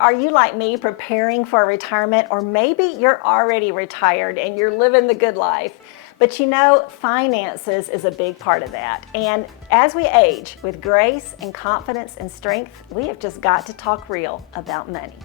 Are you like me, preparing for retirement, or maybe you're already retired and you're living the good life? But you know, finances is a big part of that. And as we age with grace and confidence and strength, we have just got to talk real about money.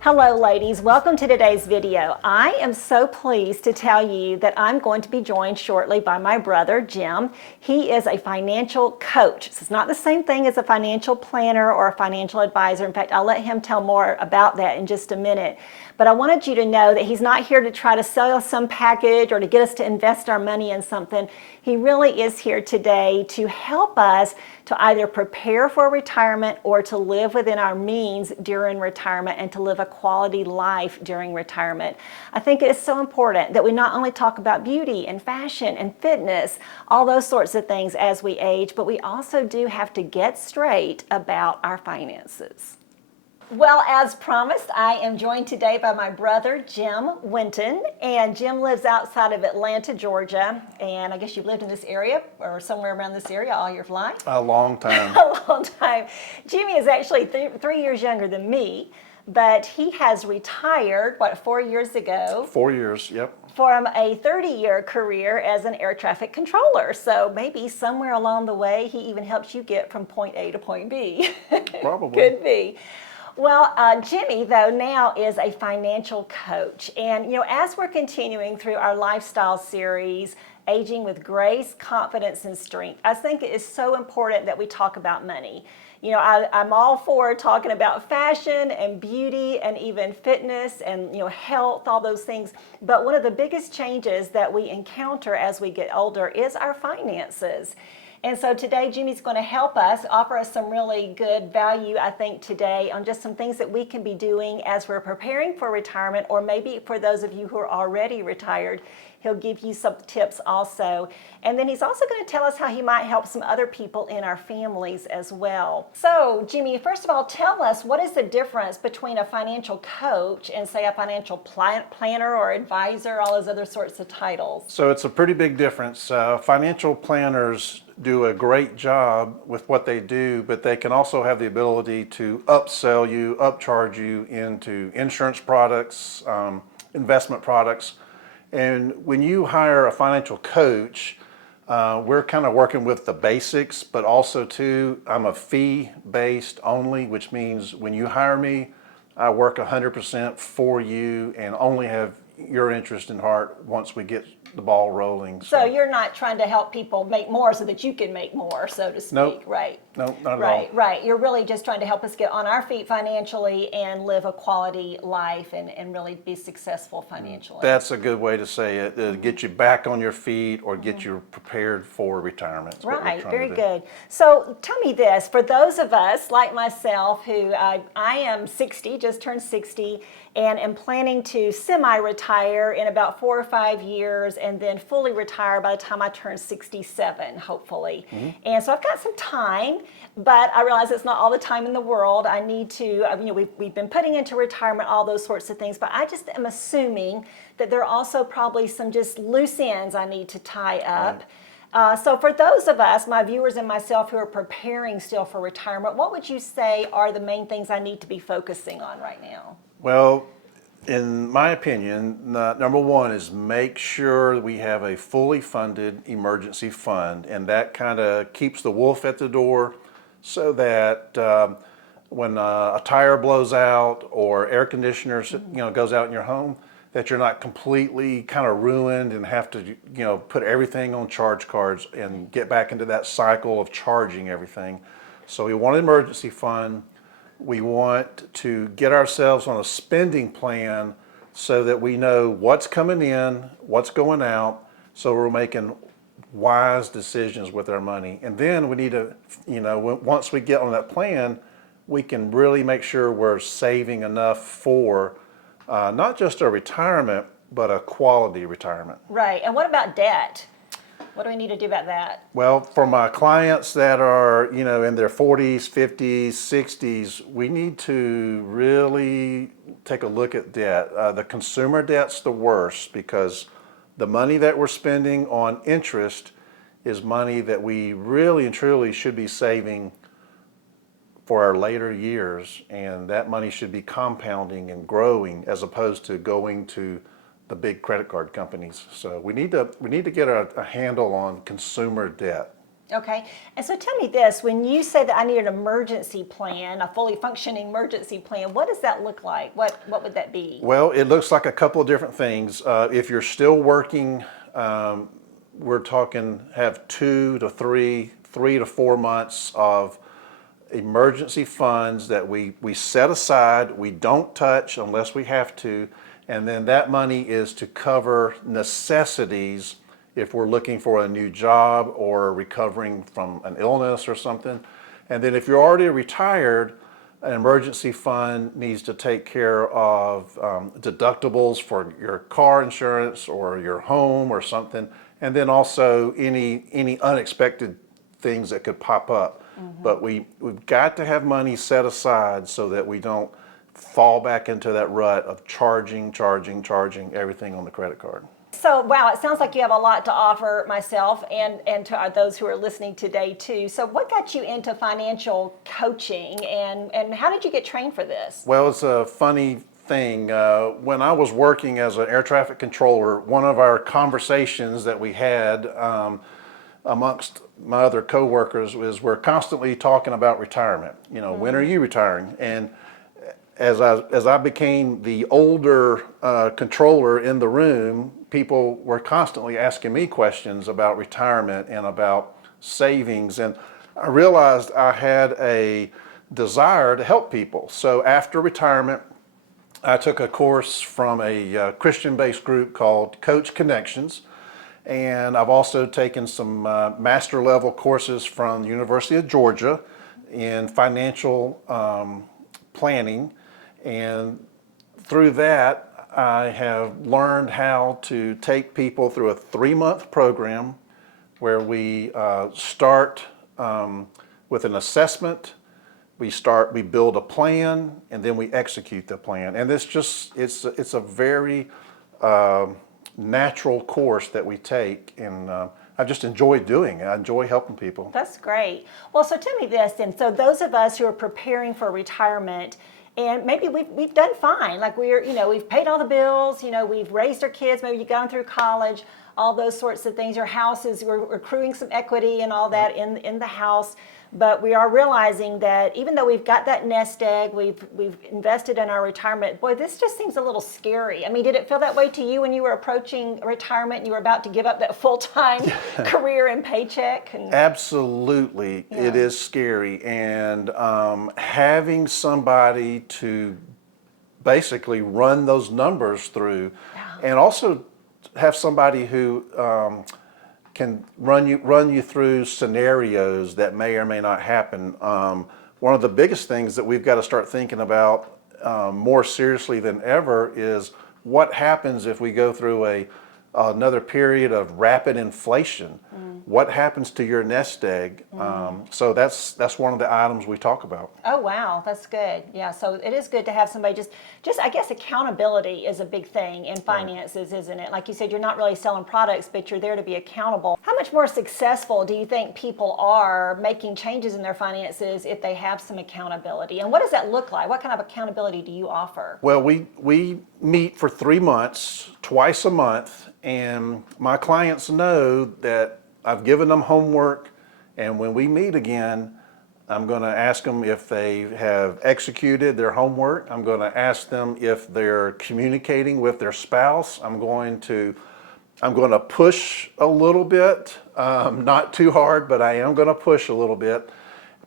Hello ladies, welcome to today's video. I am so pleased to tell you that I'm going to be joined shortly by my brother, Jim. He is a financial coach. So it's not the same thing as a financial planner or a financial advisor. In fact, I'll let him tell more about that in just a minute. But I wanted you to know that he's not here to try to sell us some package or to get us to invest our money in something. He really is here today to help us to either prepare for retirement or to live within our means during retirement and to live a quality life during retirement. I think it is so important that we not only talk about beauty and fashion and fitness, all those sorts of things as we age, but we also do have to get straight about our finances. Well, as promised, I am joined today by my brother, Jim Winton, and Jim lives outside of Atlanta, Georgia, and I guess you've lived in this area or somewhere around this area all your life? A long time. A long time. Jimmy is actually 3 years younger than me, but he has retired, 4 years ago? 4 years, yep. From a 30-year career as an air traffic controller. So maybe somewhere along the way, he even helps you get from point A to point B. Probably. Could be. Well, Jimmy, though, now is a financial coach. And, as we're continuing through our lifestyle series, Aging with Grace, Confidence, and Strength, I think it is so important that we talk about money. I'm all for talking about fashion and beauty and even fitness and, health, all those things. But one of the biggest changes that we encounter as we get older is our finances. And so today, Jimmy's going to help us, offer us some really good value, I think, today on just some things that we can be doing as we're preparing for retirement, or maybe for those of you who are already retired, he'll give you some tips also. And then he's also going to tell us how he might help some other people in our families as well. So, Jimmy, first of all, tell us, what is the difference between a financial coach and, say, a financial planner or advisor, all those other sorts of titles? So it's a pretty big difference. Financial planners do a great job with what they do, but they can also have the ability to upsell you, upcharge you into insurance products, investment products. And when you hire a financial coach, we're kind of working with the basics, but also too, I'm a fee-based only, which means when you hire me, I work 100% for you and only have your interest in heart once we get the ball rolling. So you're not trying to help people make more so that you can make more, so to speak. Nope. Right. No, not at all. Right. You're really just trying to help us get on our feet financially and live a quality life and really be successful financially. That's a good way to say it. Get you back on your feet or get you prepared for retirement. Right, very good. So tell me this, for those of us like myself who I am 60, just turned 60, and am planning to semi-retire in about 4 or 5 years and then fully retire by the time I turn 67, hopefully. And so I've got some time, but I realize it's not all the time in the world. I need to, we've been putting into retirement, all those sorts of things, but I just am assuming that there are also probably some just loose ends I need to tie up. So for those of us, my viewers and myself who are preparing still for retirement, what would you say are the main things I need to be focusing on right now? Well, in my opinion, number one is make sure we have a fully funded emergency fund, and that kind of keeps the wolf at the door so that when a tire blows out or air conditioner goes out in your home, that you're not completely kind of ruined and have to put everything on charge cards and get back into that cycle of charging everything. So we want an emergency fund. We want to get ourselves on a spending plan so that we know what's coming in, what's going out, so we're making wise decisions with our money. And then we need to, once we get on that plan, we can really make sure we're saving enough for not just a retirement, but a quality retirement. Right. And what about debt? What do we need to do about that? Well, for my clients that are, in their 40s, 50s, 60s, we need to really take a look at debt. The consumer debt's the worst because the money that we're spending on interest is money that we really and truly should be saving for our later years, and that money should be compounding and growing as opposed to going to the big credit card companies. So we need to get a handle on consumer debt. Okay, and so tell me this, when you say that I need an emergency plan, a fully functioning emergency plan, what does that look like? What would that be? Well, it looks like a couple of different things. If you're still working, we're talking have 2 to 3, 3 to 4 months of emergency funds that we set aside, we don't touch unless we have to, and then that money is to cover necessities if we're looking for a new job or recovering from an illness or something. And then if you're already retired, an emergency fund needs to take care of deductibles for your car insurance or your home or something, and then also any unexpected things that could pop up. But we've got to have money set aside so that we don't fall back into that rut of charging everything on the credit card. So, wow, it sounds like you have a lot to offer myself and to those who are listening today too. So what got you into financial coaching and how did you get trained for this? Well, it's a funny thing. When I was working as an air traffic controller, one of our conversations that we had amongst my other coworkers was we're constantly talking about retirement. You know, when are you retiring? And as I became the older controller in the room, people were constantly asking me questions about retirement and about savings. And I realized I had a desire to help people. So after retirement, I took a course from a Christian-based group called Coach Connections. And I've also taken some master level courses from the University of Georgia in financial planning. And through that, I have learned how to take people through a 3-month program where we start with an assessment, we build a plan, and then we execute the plan. And it's a very natural course that we take, and I just enjoy doing it. I enjoy helping people. That's great. Well, so tell me this then. So those of us who are preparing for retirement, and maybe we've done fine. Like we've paid all the bills, we've raised our kids, maybe you've gone through college, all those sorts of things. Your house we're accruing some equity and all that in the house. But we are realizing that even though we've got that nest egg, we've invested in our retirement, boy, this just seems a little scary. I mean, did it feel that way to you when you were approaching retirement and you were about to give up that full-time career and paycheck? Absolutely, yeah. It is scary. And having somebody to basically run those numbers through, and also have somebody who can run you through scenarios that may or may not happen. One of the biggest things that we've got to start thinking about more seriously than ever is what happens if we go through another period of rapid inflation. What happens to your nest egg? So that's one of the items we talk about. Oh wow, that's good. Yeah, so it is good to have somebody just I guess accountability is a big thing in finances, isn't it? Like you said, you're not really selling products, but you're there to be accountable. How much more successful do you think people are making changes in their finances if they have some accountability? And what does that look like? What kind of accountability do you offer? Well, we meet for 3 months, twice a month, and my clients know that I've given them homework, and when we meet again, I'm going to ask them if they have executed their homework. I'm going to ask them if they're communicating with their spouse. I'm going to push a little bit, not too hard, but I am going to push a little bit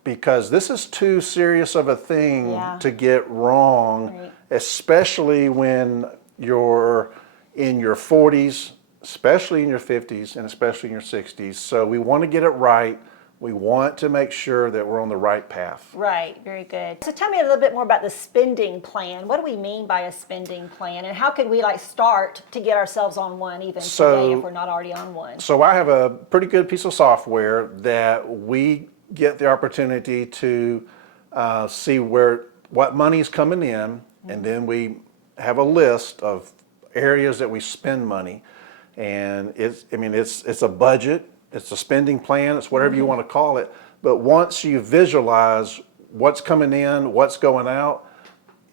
because this is too serious of a thing to get wrong, especially when you're in your 40s, especially in your 50s, and especially in your 60s. So we want to get it right. We want to make sure that we're on the right path. Right, very good. So tell me a little bit more about the spending plan. What do we mean by a spending plan, and how can we start to get ourselves on one even today if we're not already on one? So I have a pretty good piece of software that we get the opportunity to see what money's coming in, and then we have a list of areas that we spend money. And it's a budget, it's a spending plan, it's whatever you want to call it. But once you visualize what's coming in, what's going out,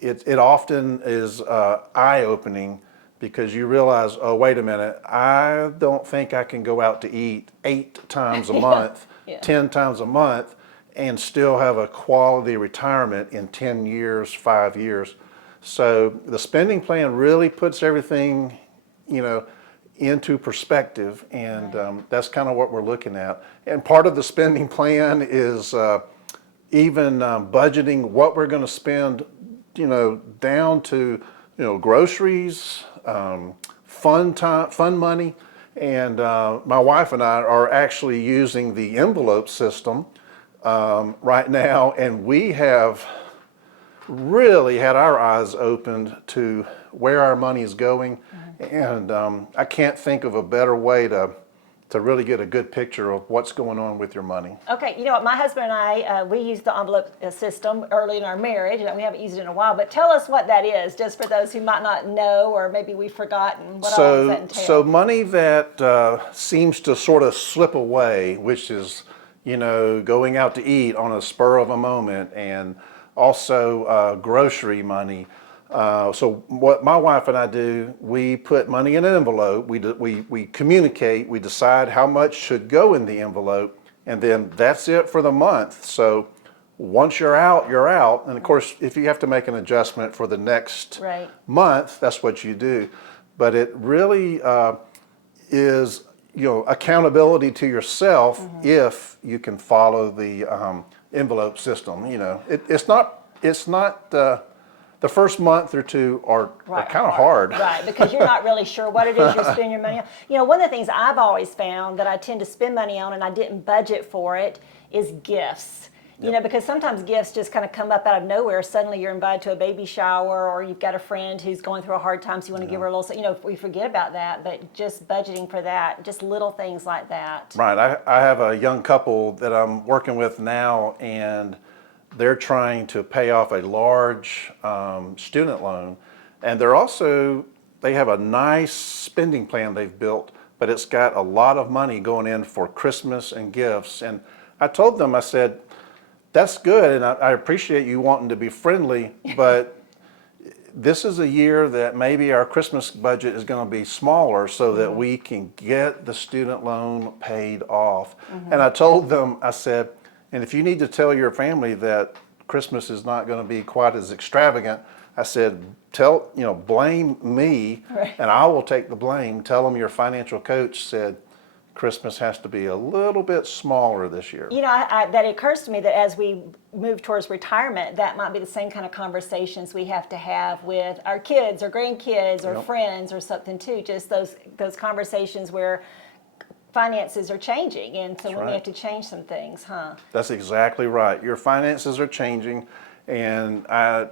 it often is eye-opening because you realize, oh, wait a minute, I don't think I can go out to eat 8 times a month, Yeah. 10 times a month, and still have a quality retirement in 10 years, 5 years. So the spending plan really puts everything, into perspective, and that's kind of what we're looking at. And part of the spending plan is even budgeting what we're going to spend, down to, groceries, fun money. And my wife and I are actually using the envelope system right now, and we have really had our eyes opened to where our money is going. And I can't think of a better way to really get a good picture of what's going on with your money. Okay, you know what? My husband and I, we used the envelope system early in our marriage, and we haven't used it in a while. But tell us what that is, just for those who might not know, or maybe we've forgotten. What all does that entail? So money that seems to sort of slip away, which is, going out to eat on a spur of a moment, and also grocery money. So what my wife and I do, we put money in an envelope, we communicate, we decide how much should go in the envelope, and then that's it for the month. So once you're out, you're out. And of course, if you have to make an adjustment for the next month, that's what you do. But it really is, accountability to yourself if you can follow the envelope system. It's not the first month or two are kind of hard. Right, because you're not really sure what it is you're spending your money on. One of the things I've always found that I tend to spend money on and I didn't budget for it is gifts. Because sometimes gifts just kind of come up out of nowhere. Suddenly you're invited to a baby shower, or you've got a friend who's going through a hard time, so you want to give her a little, we forget about that, but just budgeting for that, just little things like that. Right, I have a young couple that I'm working with now, and they're trying to pay off a large student loan, and they have a nice spending plan they've built, but it's got a lot of money going in for Christmas and gifts. And I told them, I said, that's good, and I appreciate you wanting to be friendly, but this is a year that maybe our Christmas budget is going to be smaller so that we can get the student loan paid off. And I told them, I said, and if you need to tell your family that Christmas is not going to be quite as extravagant, I said, blame me, and I will take the blame. Tell them your financial coach said Christmas has to be a little bit smaller this year. That occurs to me that as we move towards retirement, that might be the same kind of conversations we have to have with our kids or grandkids or friends or something too. Just those conversations where finances are changing, and so we have to change some things, huh? That's exactly right. Your finances are changing, and I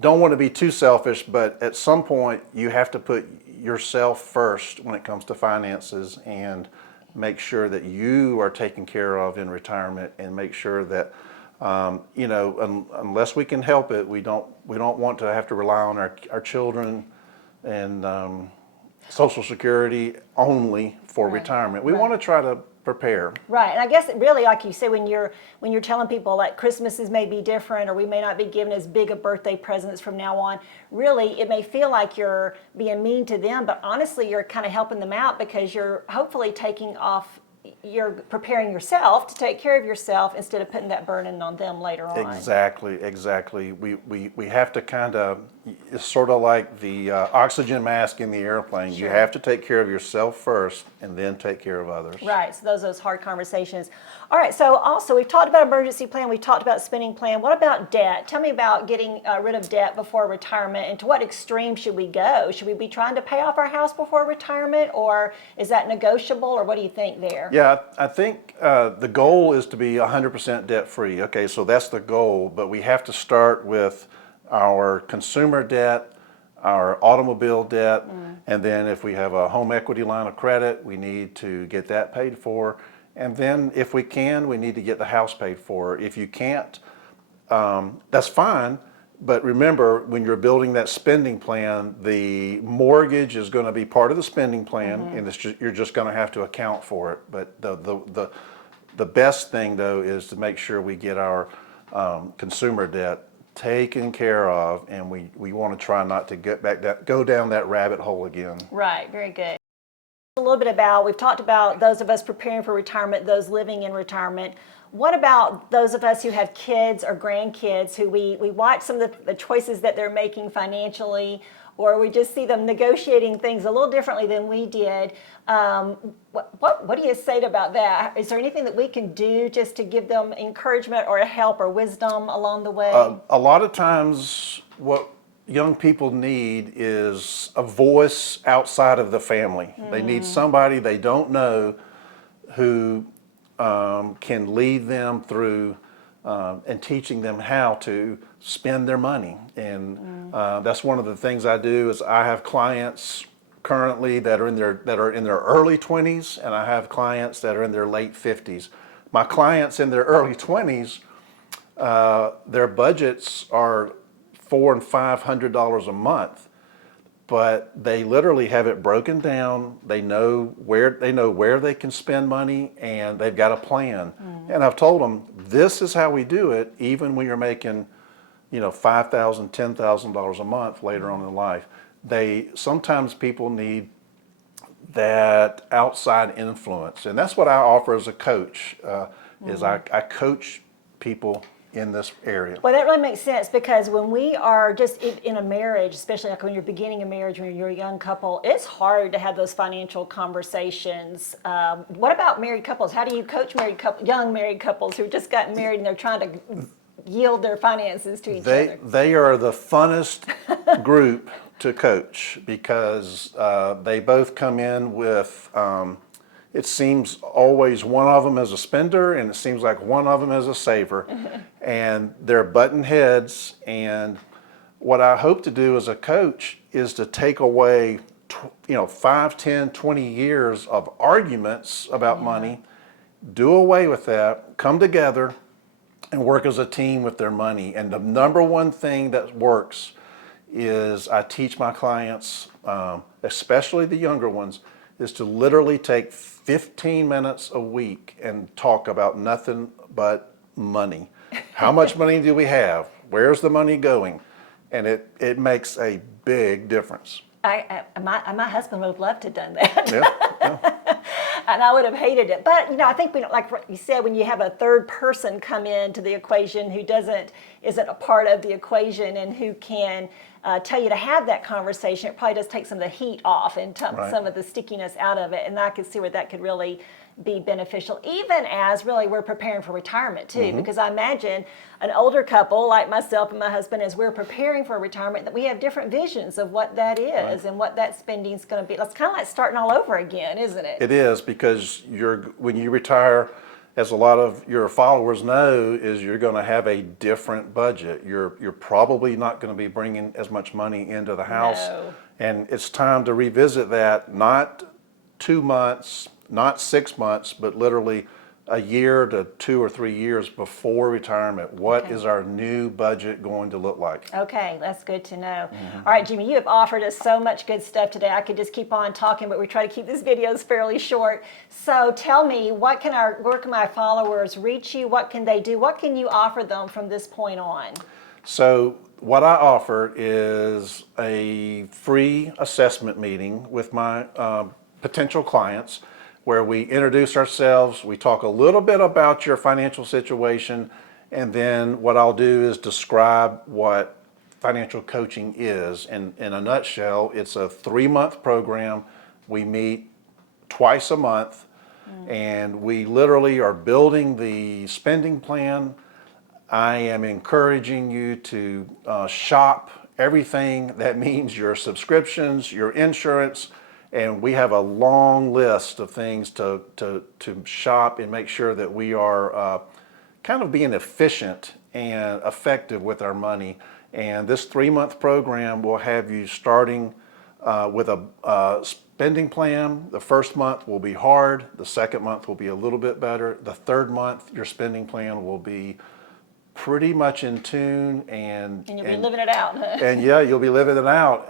don't want to be too selfish, but at some point you have to put yourself first when it comes to finances, and make sure that you are taken care of in retirement, and make sure that unless we can help it, we don't want to have to rely on our children and Social Security only for retirement. We want to try to prepare. Right, and I guess really, like you say, when you're telling people like Christmases may be different, or we may not be given as big a birthday presents from now on, really it may feel like you're being mean to them, but honestly you're kind of helping them out, because you're hopefully you're preparing yourself to take care of yourself instead of putting that burden on them later on. Exactly. We have to kind of, it's sort of like the oxygen mask in the airplane. You have to take care of yourself first and then take care of others. Right, so those hard conversations. All right, so also we've talked about emergency plan, we've talked about spending plan. What about debt? Tell me about getting rid of debt before retirement, and to what extreme should we go? Should we be trying to pay off our house before retirement, or is that negotiable, or what do you think there? Yeah, I think the goal is to be 100% debt free. Okay, so that's the goal, but we have to start with our consumer debt, our automobile debt, and then if we have a home equity line of credit, we need to get that paid for. And then if we can, we need to get the house paid for. If you can't, that's fine. But remember, when you're building that spending plan, the mortgage is going to be part of the spending plan, and you're just going to have to account for it. But the best thing, though, is to make sure we get our consumer debt taken care of, and we want to try not to go down that rabbit hole again. Right, very good. A little bit about, we've talked about those of us preparing for retirement, those living in retirement. What about those of us who have kids or grandkids who we watch some of the choices that they're making financially, or we just see them negotiating things a little differently than we did? What do you say about that? Is there anything that we can do just to give them encouragement or help or wisdom along the way? A lot of times, what young people need is a voice outside of the family. They need somebody they don't know who can lead them through and teaching them how to spend their money. And that's one of the things I do. Is I have clients currently that are in their early 20s, and I have clients that are in their late 50s. My clients in their early 20s, their budgets are $400 and $500 a month, but they literally have it broken down. They know where they can spend money, and they've got a plan. And I've told them, this is how we do it, even when you're making, $5,000, $10,000 a month later on in life. Sometimes people need that outside influence, and that's what I offer as a coach. Is I coach people in this area. Well, that really makes sense, because when we are just in a marriage, especially like when you're beginning a marriage, when you're a young couple, it's hard to have those financial conversations. What about married couples? How do you coach young married couples who just got married and they're trying to yield their finances to each other? They are the funnest group to coach, because they both come in with it seems always one of them is a spender, and it seems like one of them is a saver. And they're button heads. And what I hope to do as a coach is to take away 5, 10, 20 years of arguments about money, do away with that, come together and work as a team with their money. And the number one thing that works is I teach my clients, especially the younger ones, is to literally take 15 minutes a week and talk about nothing but money. How much money do we have? Where's the money going? And it makes a big difference. My husband would have loved to have done that. Yeah. And I would have hated it. But, I think, like you said, when you have a third person come into the equation who isn't a part of the equation and who can tell you to have that conversation, it probably does take some of the heat off and some of the stickiness out of it. And I could see where that could really be beneficial, even as really we're preparing for retirement too. Because I imagine an older couple like myself and my husband, as we're preparing for retirement, that we have different visions of what that is and what that spending is going to be. It's kind of like starting all over again, isn't it? It is, because when you retire, as a lot of your followers know, is you're going to have a different budget. You're probably not going to be bringing as much money into the house. No. And it's time to revisit that, not 2 months, not 6 months, but literally a year to 2 or 3 years before retirement. What is our new budget going to look like? Okay, that's good to know. All right, Jimmy, you have offered us so much good stuff today. I could just keep on talking, but we try to keep these videos fairly short. So tell me, where can my followers reach you? What can they do? What can you offer them from this point on? So what I offer is a free assessment meeting with my potential clients, where we introduce ourselves, we talk a little bit about your financial situation, and then what I'll do is describe what financial coaching is. And in a nutshell, it's a 3-month program. We meet twice a month, and we literally are building the spending plan. I am encouraging you to shop everything. That means your subscriptions, your insurance, and we have a long list of things to shop and make sure that we are kind of being efficient and effective with our money. And this 3-month program will have you starting with a spending plan. The first month will be hard. The second month will be a little bit better. The third month, your spending plan will be pretty much in tune, and And you'll be living it out. and yeah, you'll be living it out,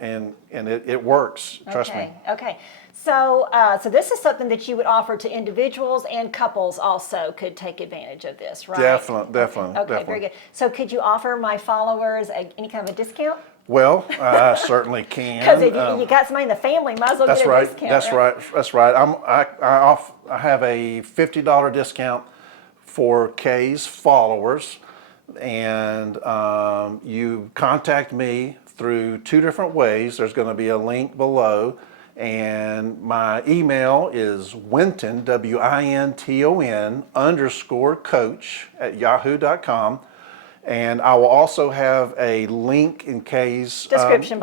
and it works. Trust me. Okay. So, so this is something that you would offer to individuals, and couples also could take advantage of this, right? Definitely. Okay, very good. So could you offer my followers any kind of a discount? Well, I certainly can. Because if you got somebody in the family, might as well That's get a right. discount. That's right. That's right. I have a $50 discount for Kay's followers, and you contact me through two different ways. There's going to be a link below, and my email is Winton, WINTON _coach@yahoo.com. And I will also have a link in Kay's Description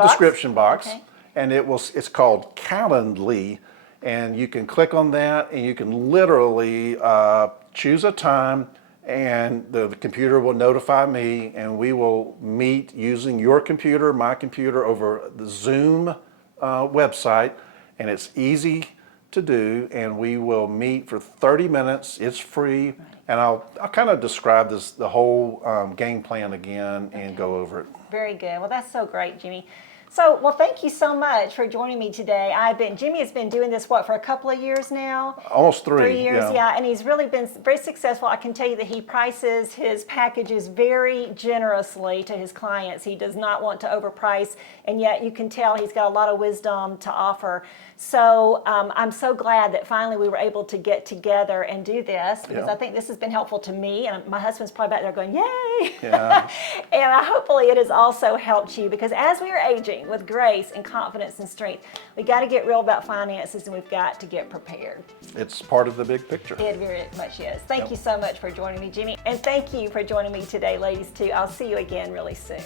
box. Okay. And it's called Calendly, and you can click on that, and you can literally choose a time, and the computer will notify me, and we will meet using your computer, my computer, over the Zoom website, and it's easy to do, and we will meet for 30 minutes. It's free, and I'll kind of describe the whole game plan again and go over it. Very good. Well, that's so great, Jimmy. So, well, thank you so much for joining me today. Jimmy has been doing this, for a couple of years now? Almost 3. 3 years, yeah. And he's really been very successful. I can tell you that he prices his packages very generously to his clients. He does not want to overprice, and yet you can tell he's got a lot of wisdom to offer. So I'm so glad that finally we were able to get together and do this, because I think this has been helpful to me, and my husband's probably back there going, yay! Yeah. And hopefully it has also helped you, because as we are aging with grace and confidence and strength, we got to get real about finances, and we've got to get prepared. It's part of the big picture. It very much is. Thank you so much for joining me, Jimmy. And thank you for joining me today, ladies, too. I'll see you again really soon.